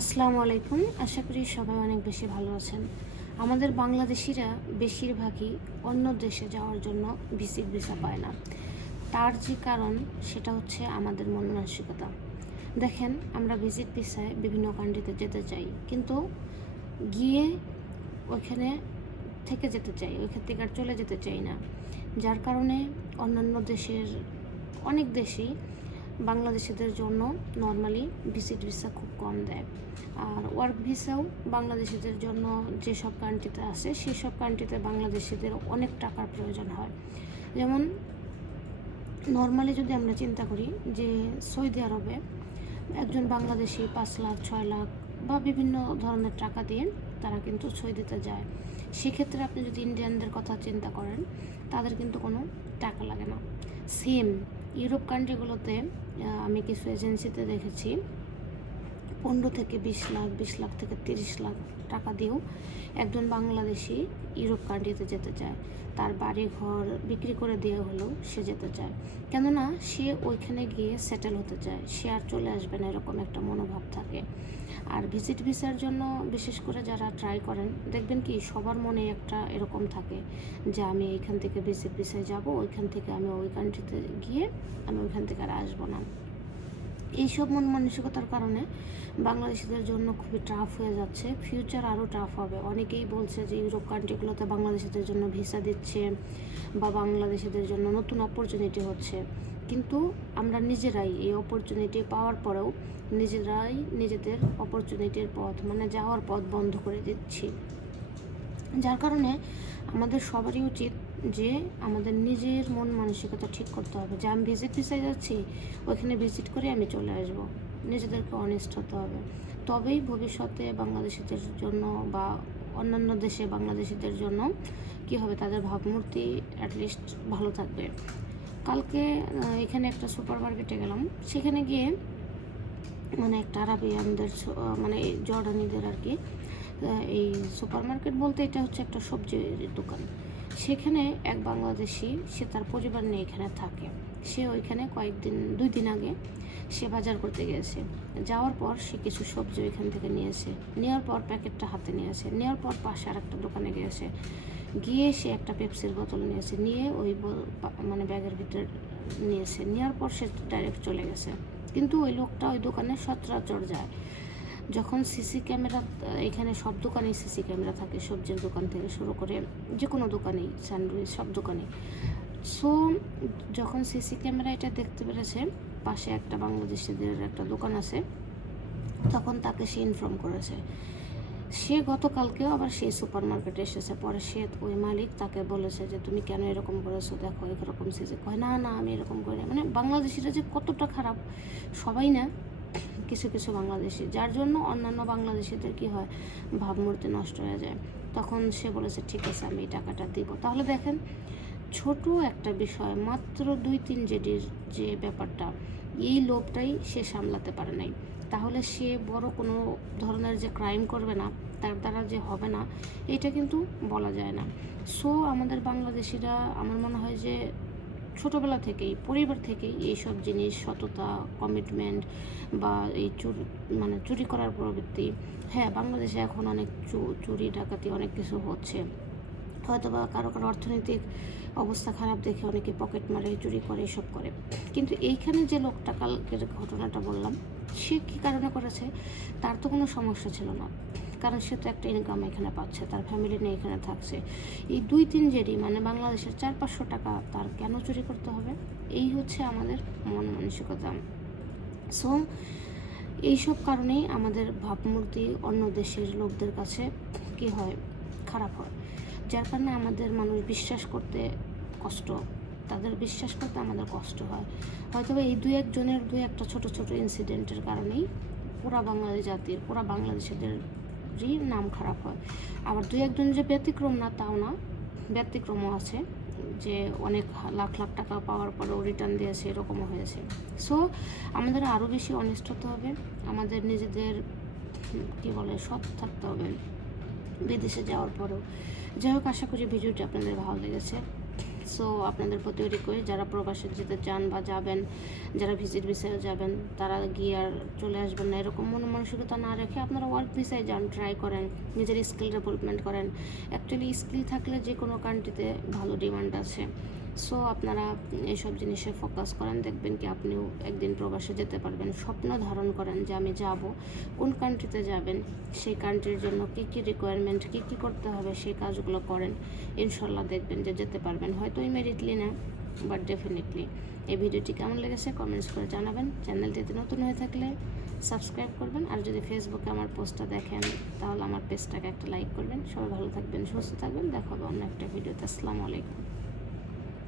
আসসালামু আলাইকুম। আশা করি সবাই অনেক বেশি ভালো আছেন। আমাদের বাংলাদেশিরা বেশিরভাগই অন্য দেশে যাওয়ার জন্য ভিসিট ভিসা পায় না। তার যে কারণ, সেটা হচ্ছে আমাদের মন মানসিকতা দেখেন, আমরা ভিজিট ভিসায় বিভিন্ন কান্ট্রিতে যেতে চাই, কিন্তু গিয়ে ওইখানে থেকে যেতে চাই, ওইখান থেকে আর চলে যেতে চাই না। যার কারণে অন্যান্য দেশের, অনেক দেশই বাংলাদেশিদের জন্য নর্মালি ভিজিট ভিসা খুব কম দেয়। আর ওয়ার্ক ভিসাও বাংলাদেশিদের জন্য যেসব কান্ট্রিতে আসে সেই সব কান্ট্রিতে বাংলাদেশিদের অনেক টাকার প্রয়োজন হয়। যেমন নর্মালি যদি আমরা চিন্তা করি যে সৌদি আরবে একজন বাংলাদেশি পাঁচ লাখ, ছয় লাখ বা বিভিন্ন ধরনের টাকা দিয়ে তারা কিন্তু সৌদিতে যায়। সেক্ষেত্রে আপনি যদি ইন্ডিয়ানদের কথা চিন্তা করেন, তাদের কিন্তু কোনো টাকা লাগে না। সেম ইউরোপ কান্ট্রিগুলোতে আমি কিছু এজেন্সিতে দেখেছি, পনেরো থেকে বিশ লাখ বিশ লাখ থেকে তিরিশ লাখ টাকা দিয়েও একজন বাংলাদেশি ইউরোপ কান্ট্রিতে যেতে চায়। তার বাড়ি ঘর বিক্রি করে দেওয়া হলেও সে যেতে চায়। কেননা সে ওইখানে গিয়ে সেটেল হতে চায়। সে আর চলে আসবে না, এরকম একটা মনোভাব থাকে। আর ভিজিট ভিসার জন্য বিশেষ করে যারা ট্রাই করেন, দেখবেন কি সবার মনে একটা এরকম থাকে যে আমি এইখান থেকে ভিজিট ভিসায় যাব, ওইখান থেকে আমি ওই কান্ট্রিতে গিয়ে আমি ওইখান থেকে আর আসব না। এইসব মন মানসিকতার কারণে বাংলাদেশিদের জন্য খুবই টাফ হয়ে যাচ্ছে। ফিউচার আরও টাফ হবে। অনেকেই বলছে যে ইউরোপ কান্ট্রিগুলোতে বাংলাদেশিদের জন্য ভিসা দিচ্ছে বা বাংলাদেশিদের জন্য নতুন অপরচুনিটি হচ্ছে। কিন্তু আমরা নিজেরাই এই অপরচুনিটি পাওয়ার পরেও নিজেরাই নিজেদের অপরচুনিটির পথ মানে যাওয়ার পথ বন্ধ করে দিচ্ছি। যার কারণে আমাদের সবারই উচিত যে আমাদের নিজের মন মানসিকতা ঠিক করতে হবে। যে আমি ভিজিট ভিসায় যাচ্ছি, ওইখানে ভিজিট করে আমি চলে আসব। নিজেদেরকে অনেস্ট হতে হবে। তবেই ভবিষ্যতে বাংলাদেশিদের জন্য বা অন্যান্য দেশে বাংলাদেশিদের জন্য কি হবে, তাদের ভাবমূর্তি অ্যাটলিস্ট ভালো থাকবে। কালকে এখানে একটা সুপার মার্কেটে গেলাম। সেখানে গিয়ে মানে একটা আরাবিয়ানদের মানে জর্ডানিদের আর কি এই সুপার মার্কেট বলতে এটা হচ্ছে একটা সবজির দোকান। সেখানে এক বাংলাদেশি, সে তার পরিবার নিয়ে এখানে থাকে। সে ওইখানে কয়েকদিন, দুই দিন আগে সে বাজার করতে গিয়েছে। যাওয়ার পর সে কিছু সবজি ওইখান থেকে নিয়েছে নেওয়ার পর প্যাকেটটা হাতে নিয়েছে নেওয়ার পর পাশে আর একটা দোকানে গিয়েছে গিয়ে সে একটা পেপসির বোতল নিয়েছে নিয়ে ওই মানে ব্যাগের ভিতরে নিয়েছে নেওয়ার পর সে ডাইরেক্ট চলে গেছে। কিন্তু ওই লোকটা ওই দোকানে সচরাচর যায়। যখন সিসি ক্যামেরা, এখানে সব দোকানেই সিসি ক্যামেরা থাকে, সবজির দোকান থেকে শুরু করে যে কোনো দোকানেই, স্যান্ডউইচ, সব দোকানেই। সো যখন সিসি ক্যামেরা এটা দেখতে পেরেছে, পাশে একটা বাংলাদেশিদের একটা দোকান আছে, তখন তাকে সে ইনফর্ম করেছে। সে গতকালকেও আবার সেই সুপার মার্কেটে এসেছে, পরে সে ওই মালিক তাকে বলেছে যে, তুমি কেন এরকম করেছ? দেখো এরকম সিসি কয়, না না, আমি এরকম করি মানে বাংলাদেশিরা যে কতটা খারাপ, সবাই না কিছু কিছু বাংলাদেশি, যার জন্য অন্যান্য বাংলাদেশিদের কি হয়, ভাবমূর্তি নষ্ট হয়ে যায়। তখন সে বলেছে, ঠিক আছে, আমি এই টাকাটা দিব। তাহলে দেখেন, ছোট একটা বিষয়, মাত্র দুই তিন জেডির যে ব্যাপারটা, এই লোভটাই সে সামলাতে পারে নাই। তাহলে সে বড় কোনো ধরনের যে ক্রাইম করবে না, তার দ্বারা যে হবে না, এটা কিন্তু বলা যায় না। সো, আমাদের বাংলাদেশিরা, আমার মনে হয় যে ছোটোবেলা থেকেই, পরিবার থেকেই এইসব জিনিস, সততা কমিটমেন্ট বা এই চুরি মানে চুরি করার প্রবৃত্তি হ্যাঁ বাংলাদেশে এখন অনেক চুরি, ডাকাতি অনেক কিছু হচ্ছে। হয়তো বা কারও কারও অর্থনৈতিক অবস্থা খারাপ দেখে অনেকে পকেট মারে, চুরি করে, এসব করে। কিন্তু এইখানে যে লোকটা, কালকের ঘটনাটা বললাম, সে কী কারণে করেছে? তার তো কোনো সমস্যা ছিল না। কারণ সে তো একটা ইনকাম এখানে পাচ্ছে, তার ফ্যামিলি নিয়ে এখানে থাকছে। এই দুই তিন জেরি মানে বাংলাদেশের চার পাঁচশো টাকা তার কেন চুরি করতে হবে? এই হচ্ছে আমাদের মন মানসিকতা। সো এইসব কারণেই আমাদের ভাবমূর্তি অন্য দেশের লোকদের কাছে কি হয়? খারাপ হয়। যার কারণে আমাদের মানুষ বিশ্বাস করতে কষ্ট, তাদের বিশ্বাস করতে আমাদের কষ্ট হয়। হয়তো এই দুই একজনের দুই একটা ছোট ছোট ইনসিডেন্টের কারণেই পুরা বাঙালি জাতির, পুরা বাংলাদেশিদেরই নাম খারাপ হয়। আবার দুই একজন যে ব্যতিক্রম না, তাও না। ব্যতিক্রমও আছে যে অনেক লাখ লাখ টাকা পাওয়ার পরেও রিটার্ন দিয়েছে, এরকমও হয়েছে। সো আমাদের আরও বেশি অনেস্ট হতে হবে। আমাদের নিজেদের, কী বলে, সৎ থাকতে হবে। বিদেশে যাওয়ার পরেও। যাই হোক, আশা করি ভিডিওটি আপনাদের ভালো লেগেছে। সো আপনাদের প্রতি রিকোয়েস্ট যারা প্রবাসে যেতে চান বা যাবেন, যারা ভিজিট ভিসায় যাবেন, তারা গিয়ে আর চলে আসবেন না। এরকম মন মানসিকতা না রেখে আপনারা ওয়ার্ক ভিসায় যান ট্রাই করেন, নিজের স্কিল ডেভেলপমেন্ট করেন। অ্যাকচুয়ালি স্কিল থাকলে যে কোনো কান্ট্রিতে ভালো ডিমান্ড আছে। সো আপনারা এইসব জিনিসে ফোকাস করেন, দেখবেন কি আপনিও একদিন প্রবাসে যেতে পারবেন। স্বপ্ন ধারণ করেন যে আমি যাব। কোন কান্ট্রিতে যাবেন? সেই কান্ট্রির জন্য কী কী রিকোয়ারমেন্ট কী কী করতে হবে? সেই কাজগুলো করেন। ইনশাল্লাহ দেখবেন যে যেতে পারবেন। হয়তো ইমিডিয়েটলি না বাট ডেফিনেটলি এই ভিডিওটি কেমন লেগেছে কমেন্টস করে জানাবেন। চ্যানেলটিতে নতুন হয়ে থাকলে সাবস্ক্রাইব করবেন। আর যদি ফেসবুকে আমার পোস্টটা দেখেন, তাহলে আমার পেজটাকে একটা লাইক করবেন। সবাই ভালো থাকবেন, সুস্থ থাকবেন। দেখা হবে অন্য একটা ভিডিওতে। আসসালামু আলাইকুম।